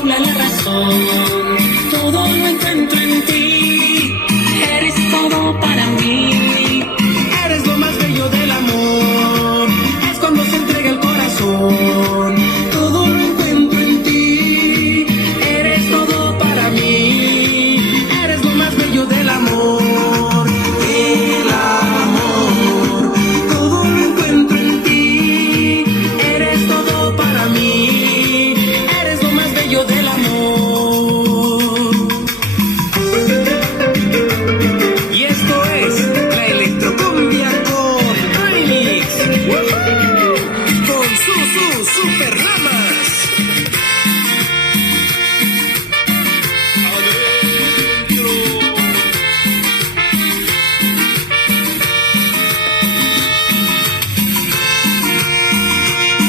nubla la razón. Todo lo encuentro en ti, eres todo para mí. Eres lo más bello del amor, es cuando se entrega el corazón. Todo lo encuentro en ti, eres todo para mí. Eres lo más bello del amor. El amor, todo lo encuentro en ti, eres todo para mí. Eres lo más bello del amor. Y esto es la Electrocumbia con Remix, con su super